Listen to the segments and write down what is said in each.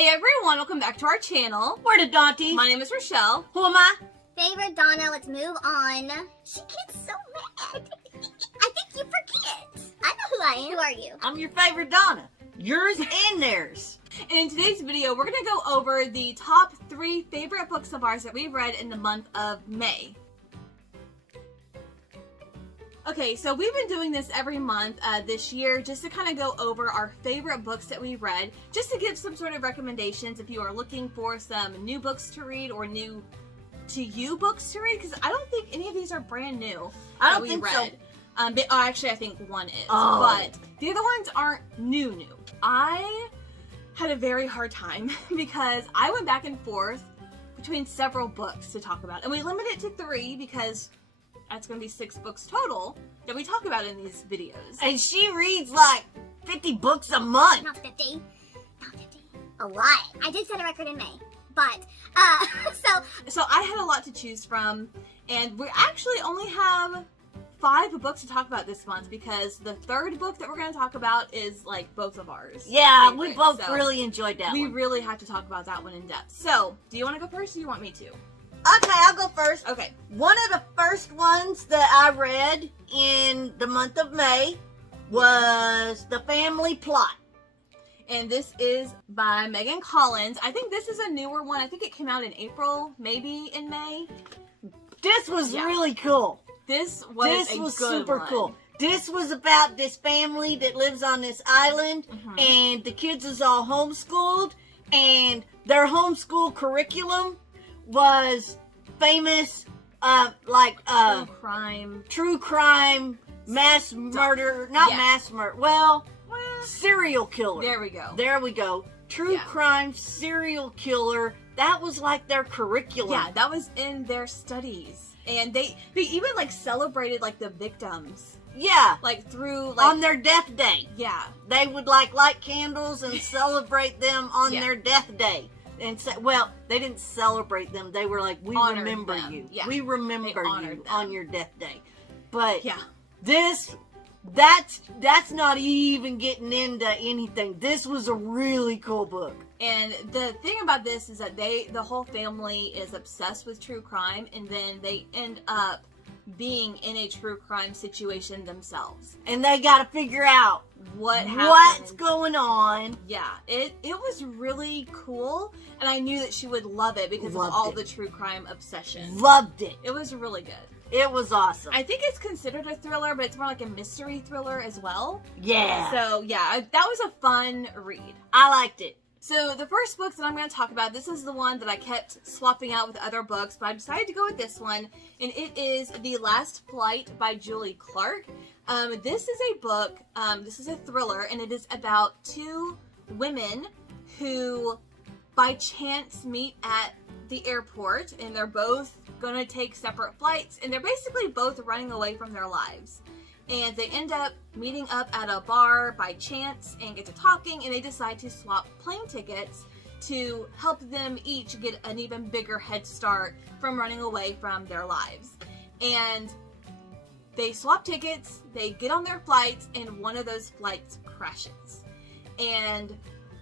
Hey everyone, welcome back to our channel. We're the Dawnties. My name is Rochelle. Who am I? Favorite Donna, let's move on. She gets so mad. I think you forget. I know who I am. Who are you? I'm your favorite Donna. Yours and theirs. And in today's video, we're going to go over the top 3 favorite books of ours that we've read in the month of May. Okay, so we've been doing this every month this year just to kind of go over our favorite books that we read, just to give some sort of recommendations if you are looking for some new books to read or new to you books to read, because I don't think any of these are brand new. I don't think so. Actually, I think one is, but the other ones aren't new. I had a very hard time because I went back and forth between several books to talk about, and we limited it to 3 because that's going to be 6 books total that we talk about in these videos. And she reads like 50 books a month. Not 50. Not 50. A lot. I did set a record in May. But, So I had a lot to choose from, and we actually only have 5 books to talk about this month because the 3rd book that we're going to talk about is like both of ours. Yeah, we both really enjoyed that one. We really have to talk about that one in depth. So, do you want to go first or do you want me to? Okay, I'll go first. Okay. One of the first ones that I read in the month of May was The Family Plot. And this is by Megan Collins. I think this is a newer one. I think it came out in April, maybe in May. This was really cool. This was super one. cool. This was about this family that lives on this island, and the kids is all homeschooled, and their homeschool curriculum was famous, true crime, mass murder, mass murder. Well, serial killer. There we go. True crime serial killer. That was like their curriculum. Yeah, that was in their studies. And they even like celebrated like the victims. Yeah. Like through on their death day. Yeah. They would like light candles and celebrate them on their death day. And say, well, they didn't celebrate them. They were like, we remember you. Yeah. We remember you on your death day. But yeah. That's not even getting into anything. This was a really cool book. And the thing about this is that the whole family is obsessed with true crime, and then they end up being in a true crime situation themselves. And they got to figure out what's going on. Yeah, it was really cool, and I knew that she would love it because of all the true crime obsession. Loved it. It was really good. It was awesome. I think it's considered a thriller, but it's more like a mystery thriller as well. Yeah. So, yeah, that was a fun read. I liked it. So, the first book that I'm going to talk about, this is the one that I kept swapping out with other books, but I decided to go with this one, and it is The Last Flight by Julie Clark. This is a book, this is a thriller, and it is about 2 women who, by chance, meet at the airport, and they're both going to take separate flights, and they're basically both running away from their lives. And they end up meeting up at a bar by chance and get to talking, and they decide to swap plane tickets to help them each get an even bigger head start from running away from their lives. And they swap tickets, they get on their flights, and one of those flights crashes. And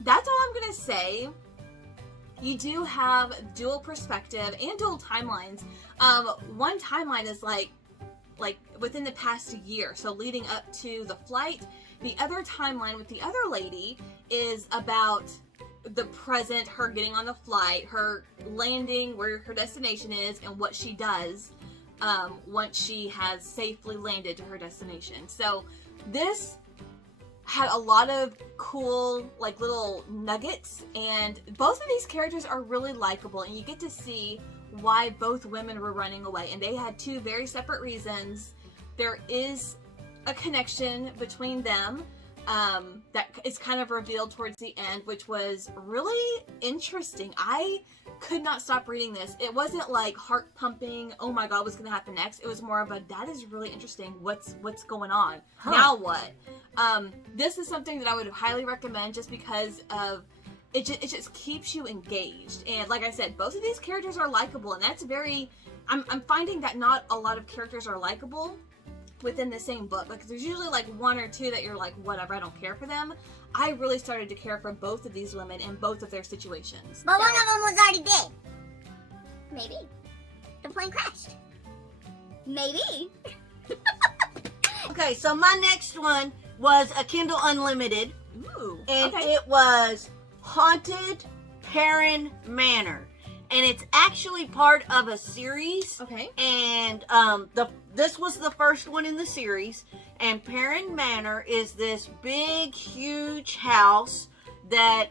that's all I'm going to say. You do have dual perspective and dual timelines. One timeline is like within the past year, so leading up to the flight. The other timeline with the other lady is about the present, her getting on the flight, her landing where her destination is, and what she does once she has safely landed to her destination. So this had a lot of cool like little nuggets, and both of these characters are really likable, and you get to see why both women were running away, and they had 2 very separate reasons. There is a connection between them that is kind of revealed towards the end, which was really interesting. I could not stop reading this. It wasn't like heart pumping, oh my god, what's gonna happen next? It was more of a, that is really interesting, what's going on, now what? This is something that I would highly recommend just because of it just keeps you engaged. And like I said, both of these characters are likable, and that's very, I'm finding that not a lot of characters are likable. within the same book. Like, there's usually like one or two that you're like, whatever, I don't care for them. I really started to care for both of these women and both of their situations. But one of them was already dead. Maybe. The plane crashed. Maybe. Okay, so my next one was a Kindle Unlimited. Ooh. And okay. it was Haunted Perrin Manor. And it's actually part of a series. Okay. And this was the first one in the series. And Perrin Manor is this big, huge house that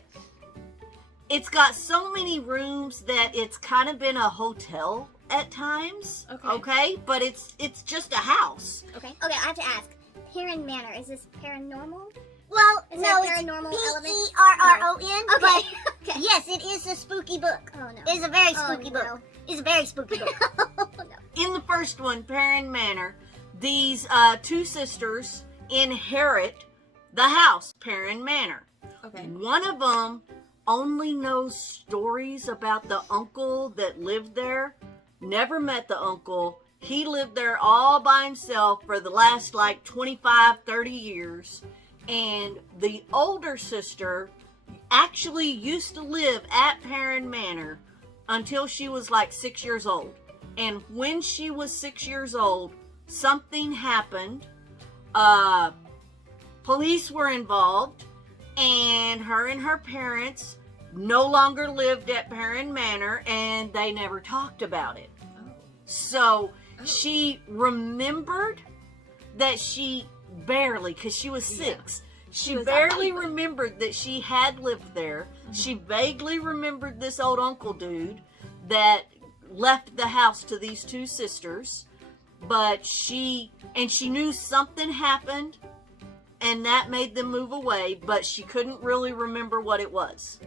it's got so many rooms that it's kind of been a hotel at times. Okay. But it's just a house. Okay, I have to ask. Perrin Manor, is this paranormal? Well, is no, there a paranormal it's P-E-R-R-O-N. Okay. But yes, it is a spooky book. Oh, no. It's a very spooky book. It's a very spooky book. No. In the first one, Perrin Manor, these two sisters inherit the house, Perrin Manor. Okay. One of them only knows stories about the uncle that lived there. Never met the uncle. He lived there all by himself for the last 25, 30 years. And the older sister actually used to live at Perrin Manor until she was 6 years old. And when she was 6 years old, something happened. Police were involved, and her parents no longer lived at Perrin Manor, and they never talked about it. Oh. So she remembered that she barely, because she was 6, she barely remembered that she had lived there. Mm-hmm. She vaguely remembered this old uncle dude that left the house to these two sisters, but she knew something happened and that made them move away, but she couldn't really remember what it was.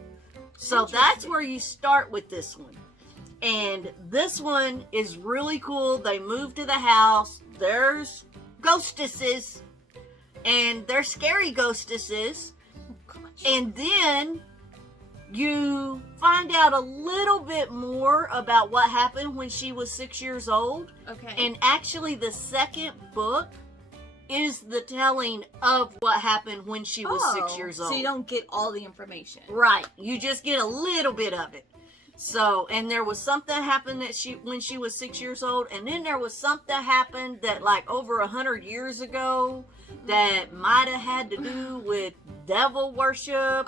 So that's where you start with this one. And this one is really cool. They move to the house. There's ghostesses. And they're scary ghostesses. Oh, and then you find out a little bit more about what happened when she was 6 years old. Okay. And actually the second book is the telling of what happened when she was 6 years old. So you don't get all the information. Right. You just get a little bit of it. So, and there was something happened when she was 6 years old, and then there was something happened that over 100 years ago that might have had to do with devil worship.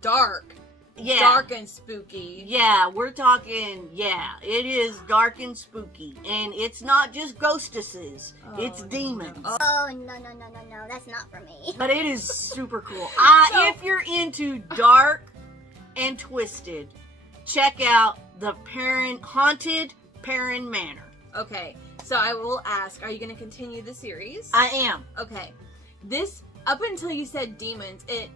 Dark. Yeah. Dark and spooky. Yeah, we're talking, it is dark and spooky. And it's not just ghostesses, it's demons. Oh, no, that's not for me. But it is super cool. If you're into dark and twisted, check out the Haunted Perrin Manor. Okay, so I will ask, are you going to continue the series? I am. Okay. This, up until you said demons, it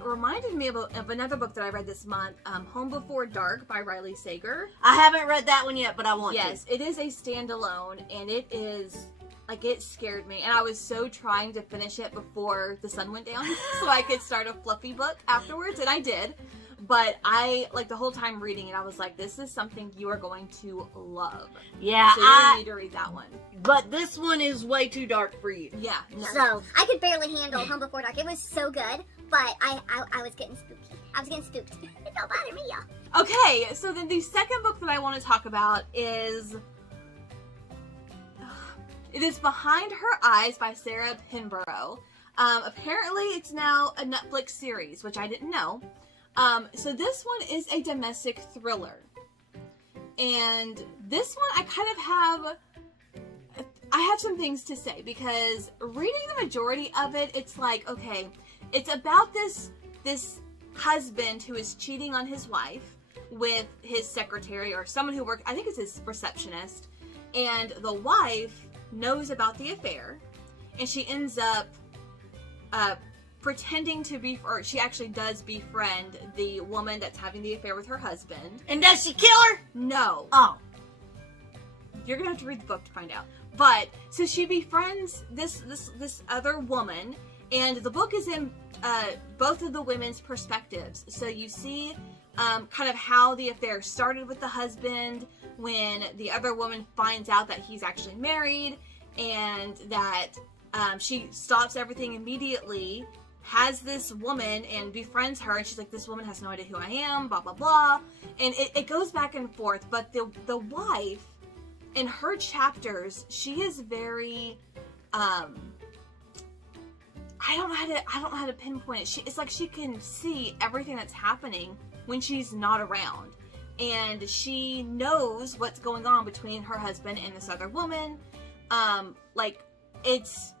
reminded me of another book that I read this month, Home Before Dark by Riley Sager. I haven't read that one yet, but I want to. Yes, it is a standalone, and it is, it scared me. And I was so trying to finish it before the sun went down so I could start a fluffy book afterwards, and I did. But I, the whole time reading it, I was like, this is something you are going to love. Yeah, so you need to read that one. But this one is way too dark for you. Yeah. No. So, I could barely handle Home Before Dark. It was so good, but I was getting spooky. I was getting spooked. It don't bother me, y'all. Okay, so then the second book that I want to talk about is... It is Behind Her Eyes by Sarah Pinborough. Apparently, it's now a Netflix series, which I didn't know. So this one is a domestic thriller. And this one I have some things to say, because reading the majority of it, it's okay, it's about this husband who is cheating on his wife with his secretary or someone who works, I think it's his receptionist, and the wife knows about the affair, and she ends up pretending to be, or she actually does befriend the woman that's having the affair with her husband. And does she kill her? No. Oh. You're gonna have to read the book to find out. But, so she befriends this other woman, and the book is in both of the women's perspectives. So you see kind of how the affair started with the husband, when the other woman finds out that he's actually married, and that she stops everything immediately, has this woman and befriends her, and she's like, this woman has no idea who I am, blah, blah, blah. And it goes back and forth, but the wife, in her chapters, she is very, I don't know how to pinpoint it. It's like she can see everything that's happening when she's not around. And she knows what's going on between her husband and this other woman. Like, it's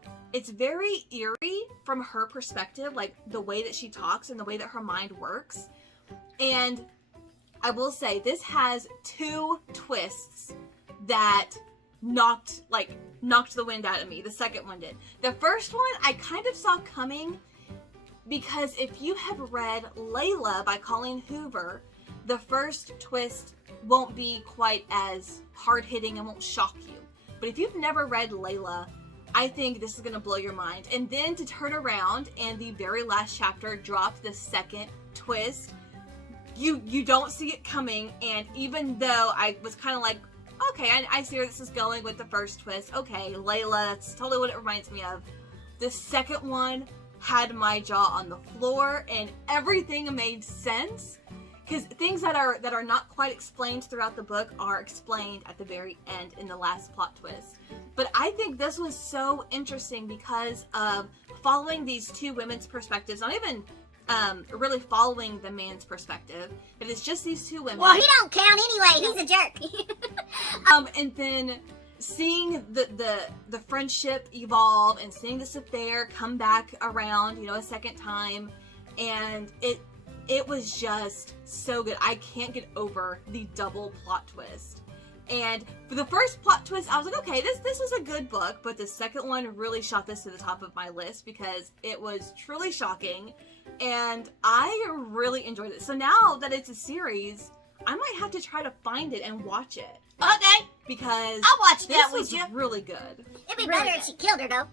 very eerie from her perspective, like the way that she talks and the way that her mind works. And I will say, this has 2 twists that knocked the wind out of me. The second one did. The first one I kind of saw coming, because if you have read Layla by Colleen Hoover, the first twist won't be quite as hard-hitting and won't shock you. But if you've never read Layla, I think this is going to blow your mind. And then to turn around and the very last chapter drop the second twist, you don't see it coming. And even though I was kind of like, okay, I see where this is going with the first twist. Okay, Layla, that's totally what it reminds me of. The second one had my jaw on the floor, and everything made sense. Because things that are not quite explained throughout the book are explained at the very end in the last plot twist. But I think this was so interesting because of following these 2 women's perspectives, not even really following the man's perspective, but it's just these 2 women. Well, he don't count anyway. He's a jerk. And then seeing the friendship evolve and seeing this affair come back around, a second time, and it was just so good. I can't get over the double plot twist. And for the first plot twist, I was like, okay, this was a good book, but the second one really shot this to the top of my list because it was truly shocking, and I really enjoyed it. So now that it's a series, I might have to try to find it and watch it. Okay. Because I'll watch that with was you. really good. It'd be Really better if she killed her, though.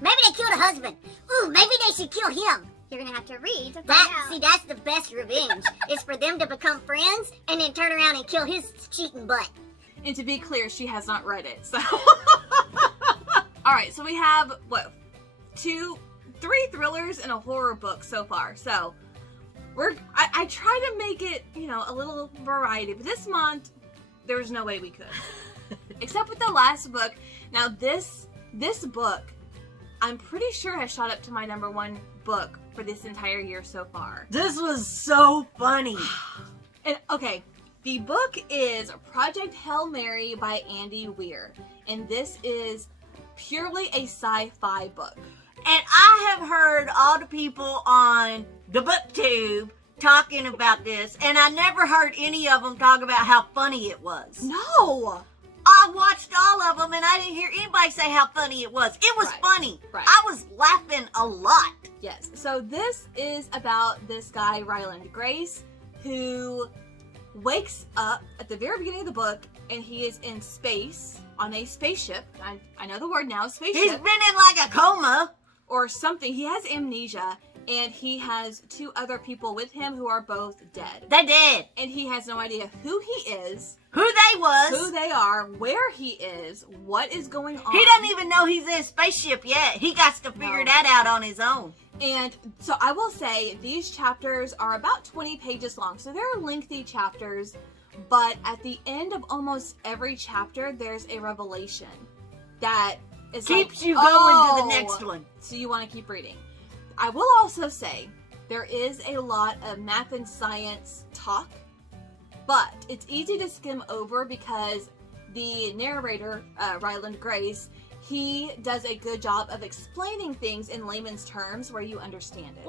Maybe they killed a husband. Ooh, maybe they should kill him. You're gonna have to read to find out. See, that's the best revenge. Is for them to become friends and then turn around and kill his cheating butt. And to be clear, she has not read it, so. Alright, so we have, 3 thrillers and a horror book so far. So, I try to make it, a little variety. But this month, there was no way we could. Except with the last book. Now, this book, I'm pretty sure has shot up to my #1 book for this entire year so far. This was so funny. And, okay, the book is Project Hail Mary by Andy Weir. And this is purely a sci-fi book. And I have heard all the people on the BookTube talking about this, and I never heard any of them talk about how funny it was. No! I watched all of them, and I didn't hear anybody say how funny it was. It was funny. Right. I was laughing a lot. Yes. So this is about this guy, Ryland Grace, who wakes up at the very beginning of the book, and he is in space on a spaceship. I know the word now, spaceship. He's been in like a coma. Or something. He has amnesia, and he has 2 other people with him who are both dead. They're dead. And he has no idea who he is, who they was, who they are, where he is, what is going on. He doesn't even know he's in a spaceship yet. He got to figure that out on his own. And so I will say these chapters are about 20 pages long. So they're lengthy chapters, but at the end of almost every chapter, there's a revelation that is keeps like, you going to the next one. So you want to keep reading. I will also say there is a lot of math and science talk, but it's easy to skim over because the narrator, Ryland Grace, he does a good job of explaining things in layman's terms where you understand it.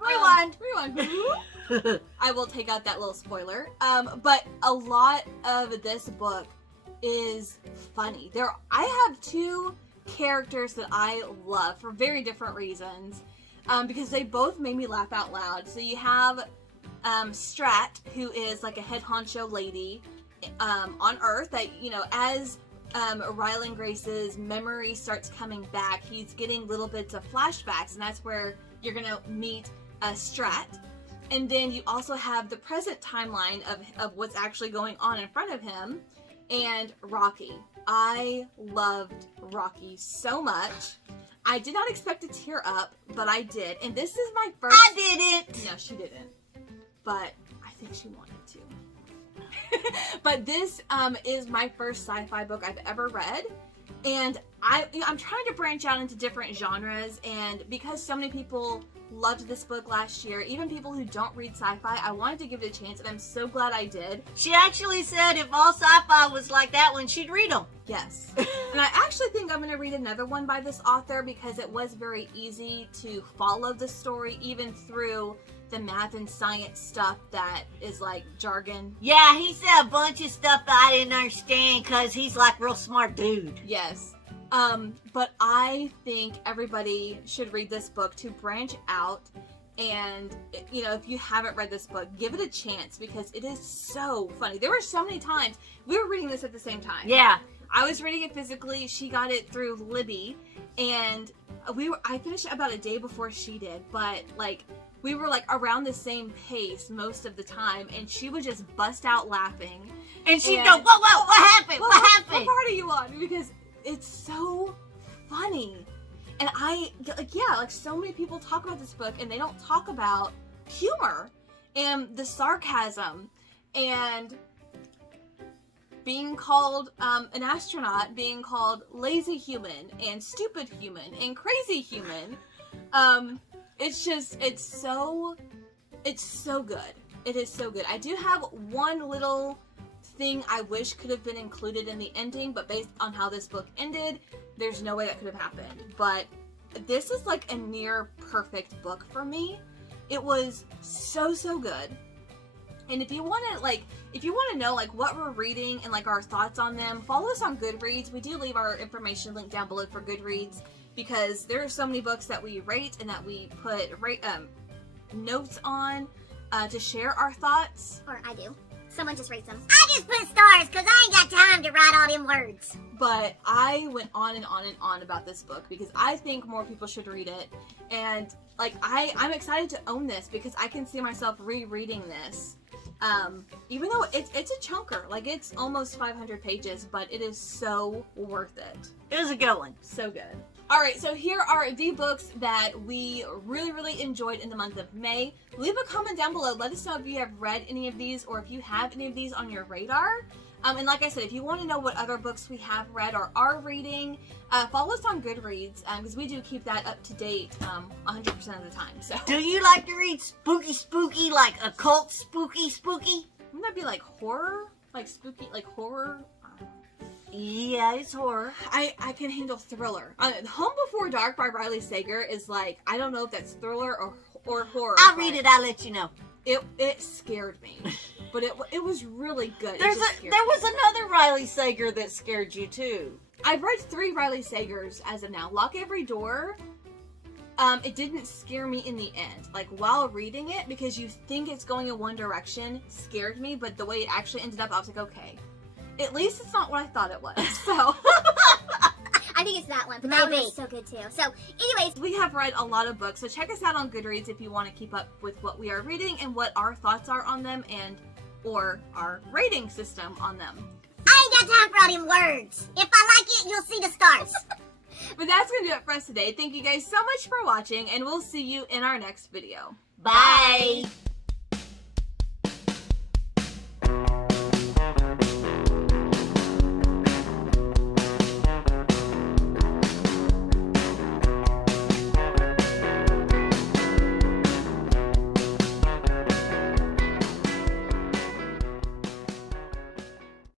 Rewind. I will take out that little spoiler. But a lot of this book is funny. I have 2 characters that I love for very different reasons, because they both made me laugh out loud. So you have Strat, who is like a head honcho lady on Earth that, as Ryland Grace's memory starts coming back, he's getting little bits of flashbacks, and that's where you're gonna meet Strat. And then you also have the present timeline of what's actually going on in front of him. And Rocky. I loved Rocky so much. I did not expect to tear up, but I did. And this is my first... I didn't! No, she didn't. But I think she wanted to. But this is my first sci-fi book I've ever read. And I'm trying to branch out into different genres. And because so many people loved this book last year, even people who don't read sci-fi, I wanted to give it a chance, and I'm so glad I did. She actually said if all sci-fi was like that one, she'd read them. Yes. And I actually think I'm going to read another one by this author because it was very easy to follow the story, even through the math and science stuff that is like jargon. Yeah, he said a bunch of stuff that I didn't understand because he's like a real smart dude. Yes. But I think everybody should read this book to branch out. And, you know, if you haven't read this book, give it a chance because it is so funny. There were so many times we were reading this at the same time. Yeah. I was reading it physically. She got it through Libby. And I finished it about a day before she did. But, like, we were, like, around the same pace most of the time. And she would just bust out laughing. And she'd go, whoa, what happened? What happened? What part are you on? Because it's so funny. And like so many people talk about this book and they don't talk about humor and the sarcasm and being called an astronaut, being called lazy human and stupid human and crazy human. It's so good. It is so good. I do have one little thing I wish could have been included in the ending, but based on how this book ended, there's no way that could have happened. But this is like a near perfect book for me. It was so good. And if you want to know like what we're reading and like our thoughts on them, follow us on Goodreads. We do leave our information linked down below for Goodreads because there are so many books that we rate and that we put notes on to share our thoughts. Or I do. Someone just rates them. I just put stars because I ain't got time to write all them words. But I went on and on and on about this book because I think more people should read it. And like I'm excited to own this because I can see myself rereading this. Even though it's a chunker, like it's almost 500 pages, but it is so worth it. It was a good one. So good. Alright, so here are the books that we really enjoyed in the month of May. Leave a comment down below. Let us know if you have read any of these or if you have any of these on your radar. And like I said, if you want to know what other books we have read or are reading, follow us on Goodreads because we do keep that up to date 100% of the time. So, do you like to read spooky, like occult spooky? Wouldn't that be like horror? Like spooky, like horror? Yeah, it's horror. I can handle thriller. Home Before Dark by Riley Sager is like, I don't know if that's thriller or horror. I'll read it, I'll let you know. It scared me. But it was really good. There was another Riley Sager that scared you too. I've read 3 Riley Sagers as of now. Lock Every Door, it didn't scare me in the end. Like while reading it, because you think it's going in one direction, scared me, but the way it actually ended up, I was like, okay. At least it's not what I thought it was. So I think it's that one, but that one was so good too. So anyways, we have read a lot of books, so check us out on Goodreads if you want to keep up with what we are reading and what our thoughts are on them and or our rating system on them. I ain't got time for all them words. If I like it, you'll see the stars. But that's going to do it for us today. Thank you guys so much for watching, and we'll see you in our next video. Bye.